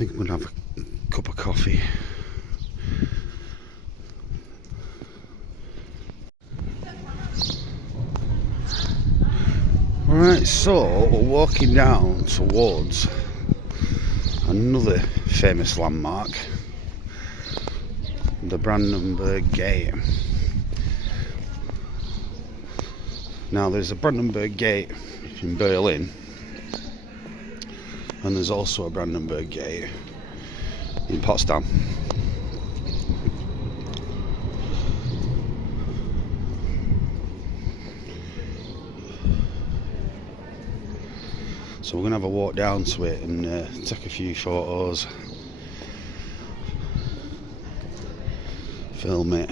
think I'm going to have a cup of coffee. Right, so we're walking down towards another famous landmark, the Brandenburg Gate. Now there's a Brandenburg Gate in Berlin, and there's also a Brandenburg Gate in Potsdam. So we're going to have a walk down to it and take a few photos, film it.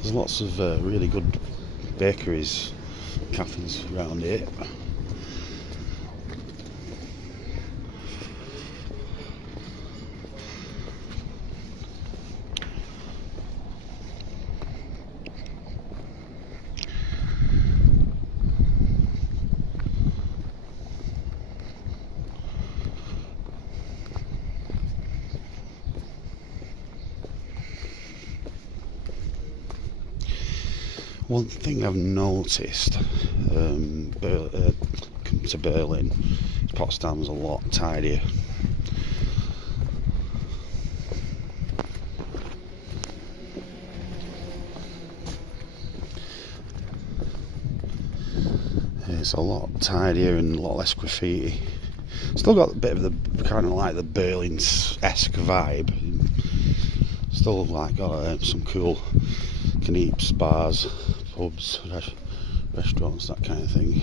There's lots of really good bakeries, cafes around here. One thing I've noticed, come to Berlin, Potsdam's a lot tidier. It's a lot tidier and a lot less graffiti. Still got a bit of the kind of like the Berlin-esque vibe. Still like got some cool Kneeps, bars, pubs, restaurants, that kind of thing.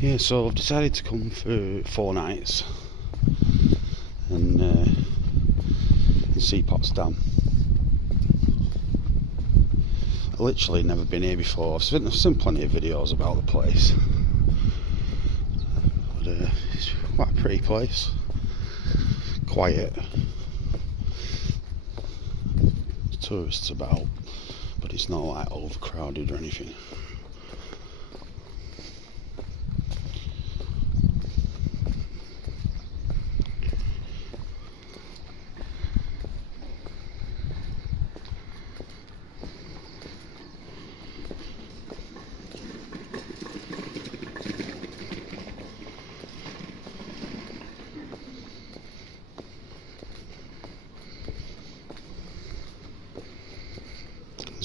Yeah, so I've decided to come for 4 nights and see Potsdam. I've literally never been here before. I've seen plenty of videos about the place, but it's quite a pretty place, quiet, there's tourists about, but it's not like overcrowded or anything.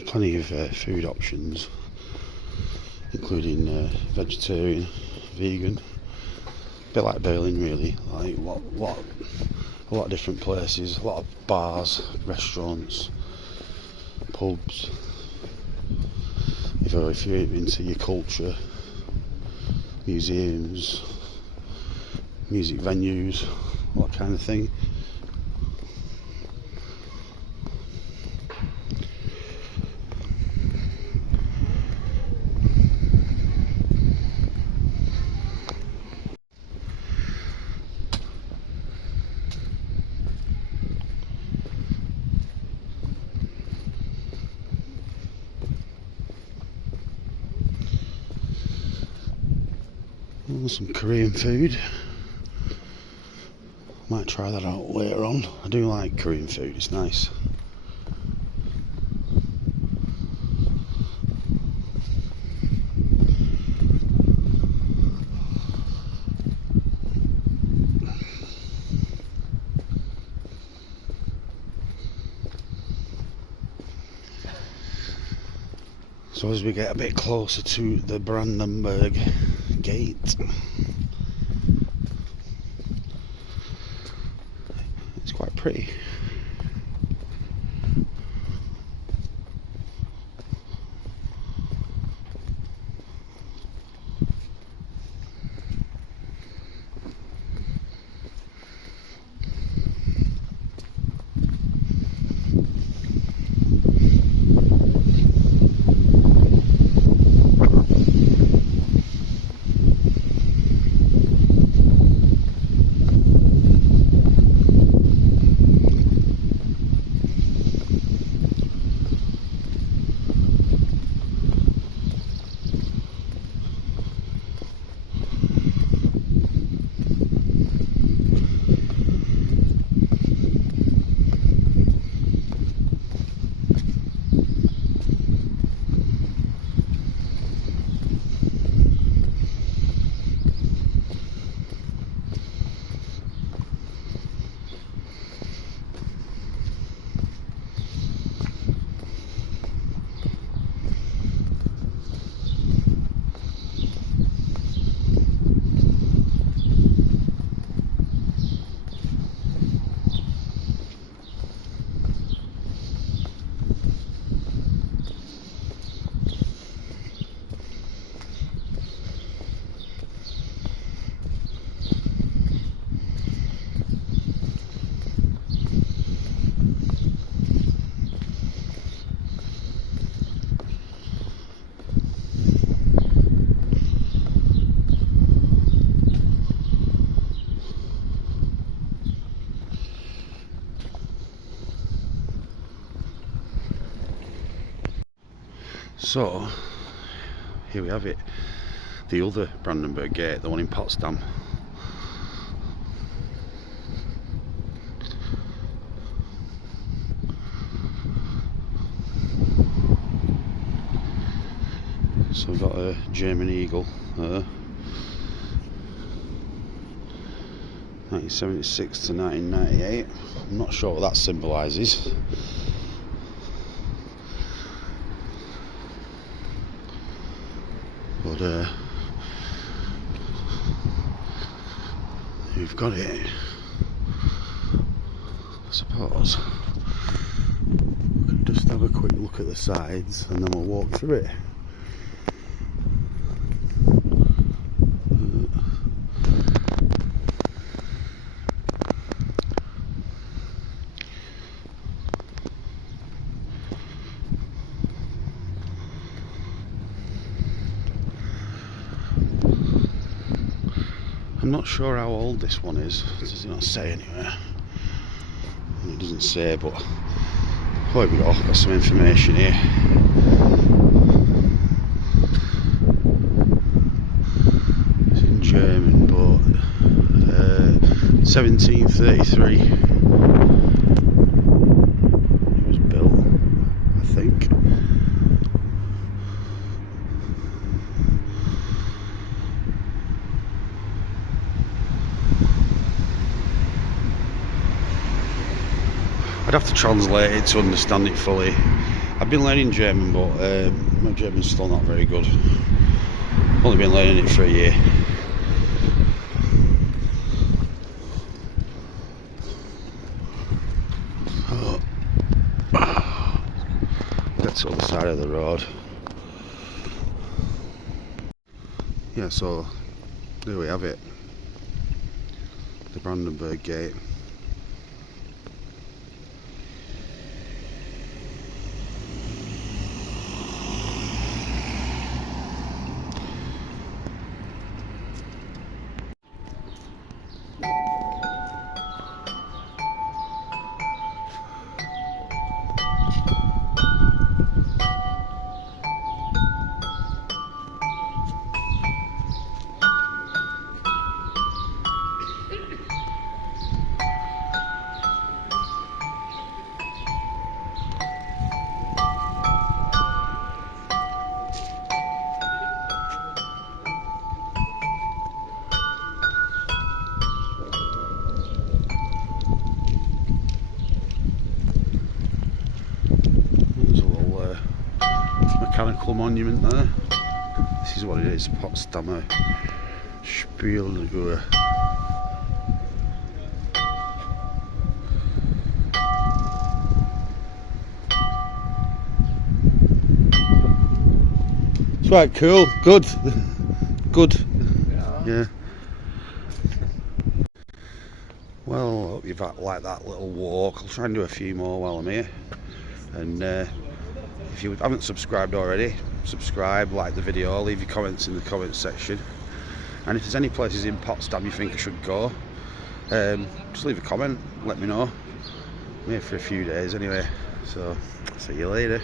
plenty of food options, including vegetarian, vegan. A bit like Berlin, really. Like a lot of different places, a lot of bars, restaurants, pubs. If you're into your culture, museums, music venues, all that kind of thing. Some Korean food. Might try that out later on. I do like Korean food, it's nice. So as we get a bit closer to the Brandenburg Gate, it's quite pretty. So, here we have it, the other Brandenburg Gate, the one in Potsdam. So we've got a German eagle there, 1976 to 1998, I'm not sure what that symbolises. But you've got it, I suppose. We can just have a quick look at the sides and then we'll walk through it. I'm not sure how old this one is. Does it not say anywhere? It doesn't say, but oh, here we go. Got some information here. It's in German, but 1733 it was built, I think. I'd have to translate it to understand it fully. I've been learning German, but my German's still not very good. Only been learning it for a year. That's the other side of the road. Yeah, so there we have it. The Brandenburg Gate. Mechanical monument there. This is what it is, Potsdam Spielruhe. It's quite cool, good. Good. Yeah. Well, I hope you've liked that little walk. I'll try and do a few more while I'm here. And if you haven't subscribed already, subscribe, like the video, leave your comments in the comments section. And if there's any places in Potsdam you think I should go, just leave a comment, let me know. I'm here for a few days anyway, so see you later.